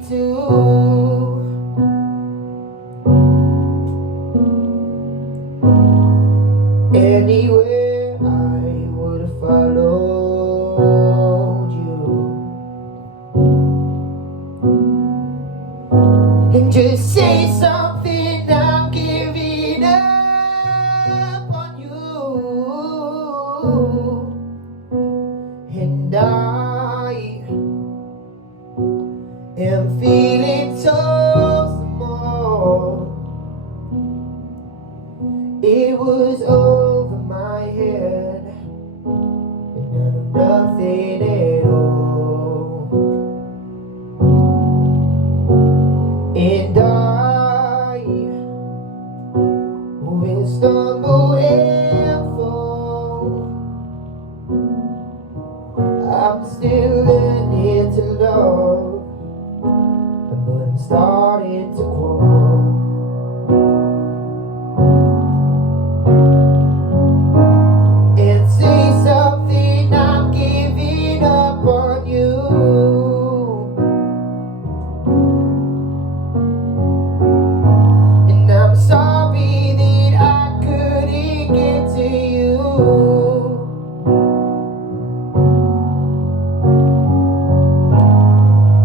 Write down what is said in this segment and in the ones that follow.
me to. Anywhere I would have followed you, and just say something, I'm giving up on you. And I am feeling so small. It was over my head, and I know nothing at all. And I will stumble and fall. I'm still learning to love, but I'm starting to crawl. And say something, I'm giving up on you. And I'm sorry that I couldn't get to you.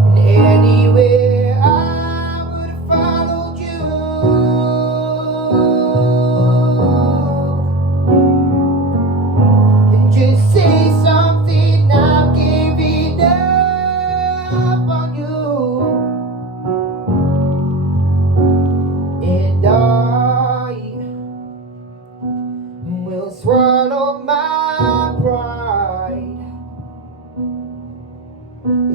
And anywhere I would have followed you. And just say something, I'm giving up on you. And I will swallow my pride.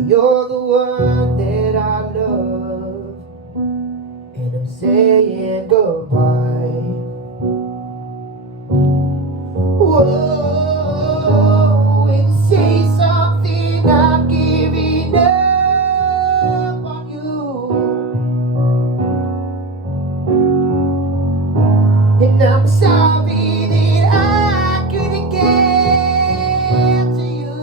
You're the one that I love, and I'm saying goodbye. Whoa, and say something, I'm giving up on you. And I'm sorry that I couldn't get to you.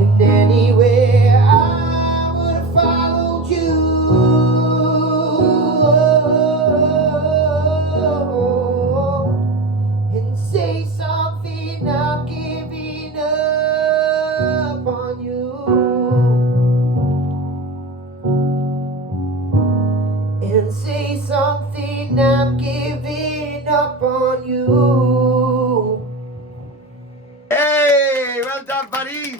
And anywhere I would have followed you. And say something, I'm giving up on you. And say something, I'm giving up on you. Hey, well done, buddy.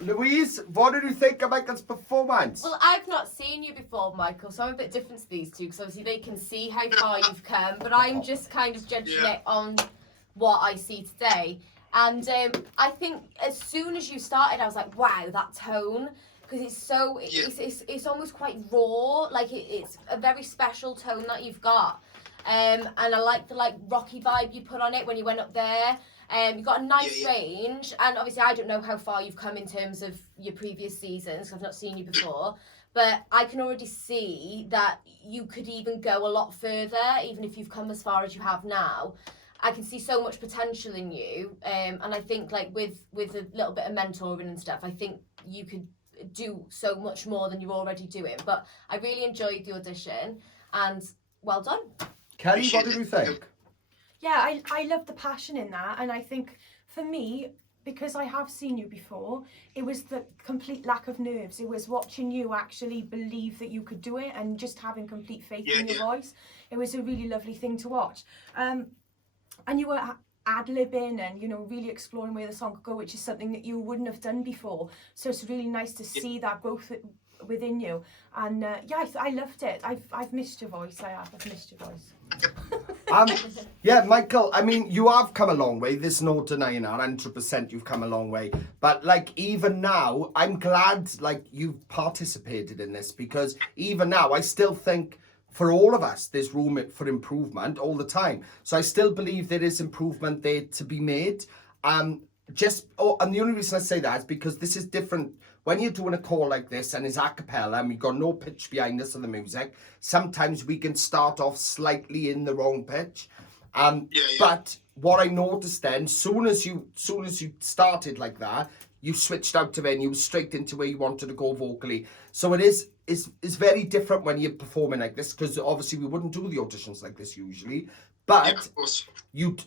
Louise, what did you think of Michael's performance? Well, I've not seen you before, Michael, so I'm a bit different to these two because obviously they can see how far you've come, but I'm just kind of judging it on what I see today. And I think as soon as you started, I was like, wow, that tone. Because it's so, it's almost quite raw. Like it's a very special tone that you've got. And I like the rocky vibe you put on it when you went up there. You've got a nice range, and obviously I don't know how far you've come in terms of your previous seasons. I've not seen you before, but I can already see that you could even go a lot further, even if you've come as far as you have now. I can see so much potential in you, and I think like with a little bit of mentoring and stuff, I think you could do so much more than you're already doing. But I really enjoyed the audition, and well done. Kelly, what did you think? Yeah, I love the passion in that, and I think for me, because I have seen you before, it was the complete lack of nerves. It was watching you actually believe that you could do it and just having complete faith in your voice. It was a really lovely thing to watch. And you were ad-libbing and, you know, really exploring where the song could go, which is something that you wouldn't have done before. So it's really nice to see that growth within you. And yeah, I loved it. I've missed your voice. I've missed your voice. Yeah, Michael, I mean, you have come a long way. There's no denying that. 100% you've come a long way. But, like, even now, I'm glad, like, you've participated in this, because even now, I still think for all of us, there's room for improvement all the time. So I still believe there is improvement there to be made. And the only reason I say that is because this is different. When you're doing a call like this and it's a cappella and we've got no pitch behind us of the music, sometimes we can start off slightly in the wrong pitch. But what I noticed then, soon as you started like that, you switched out of it and you were straight into where you wanted to go vocally. So it is very different when you're performing like this, because obviously we wouldn't do the auditions like this usually. But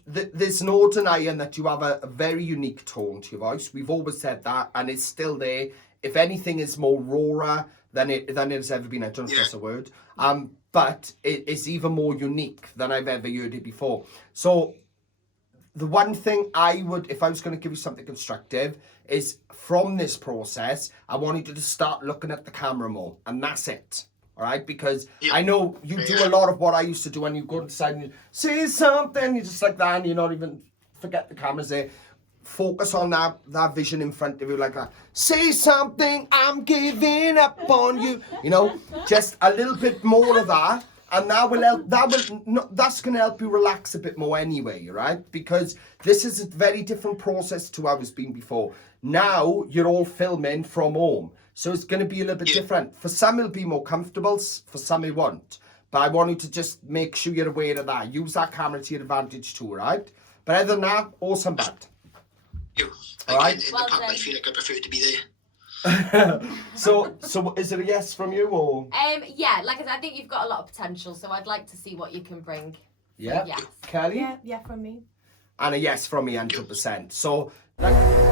there's no denying that you have a very unique tone to your voice. We've always said that, and it's still there. If anything is more rawer than it has ever been. I don't know if that's a word. But it's even more unique than I've ever heard it before. So the one thing I would, if I was going to give you something constructive, is from this process, I want you to start looking at the camera more, and that's it. All right, because I know you do a lot of what I used to do when you go inside and you say something, you're just like that, and you're not even, forget the camera's there. Focus on that vision in front of you like that. Say something, I'm giving up on you. You know, just a little bit more of that, and that will help. That's going to help you relax a bit more anyway, right? Because this is a very different process to how it's been before. Now you're all filming from home, so it's going to be a little bit different. For some, it'll be more comfortable. For some, it won't. But I want you to just make sure you're aware of that. Use that camera to your advantage too, right? But other than that, awesome, bat. All right. In the pub, I feel like I prefer to be there. So is it a yes from you or? Yeah, like I said, I think you've got a lot of potential, so I'd like to see what you can bring. Yeah. Yes. Kelly? Yeah, from me. And a yes from me, 100%. So, like.